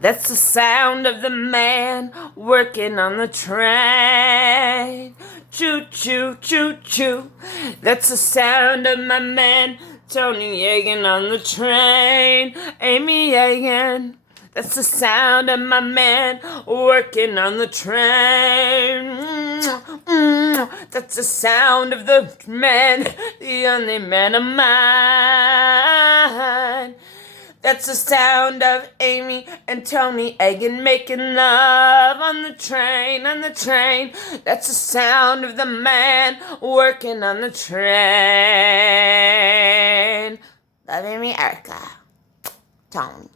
That's the sound of the man working on the train. Choo choo choo choo. That's the sound of my man Tony Yeagan on the train. Amy Yeagan. That's the sound of my man working on the train. That's the sound of the man, the only man of mine. That's the sound of Amy and Tony Yeagan making love on the train, on the train. That's the sound of the man working on the train. Love Amy, Erica, Tony.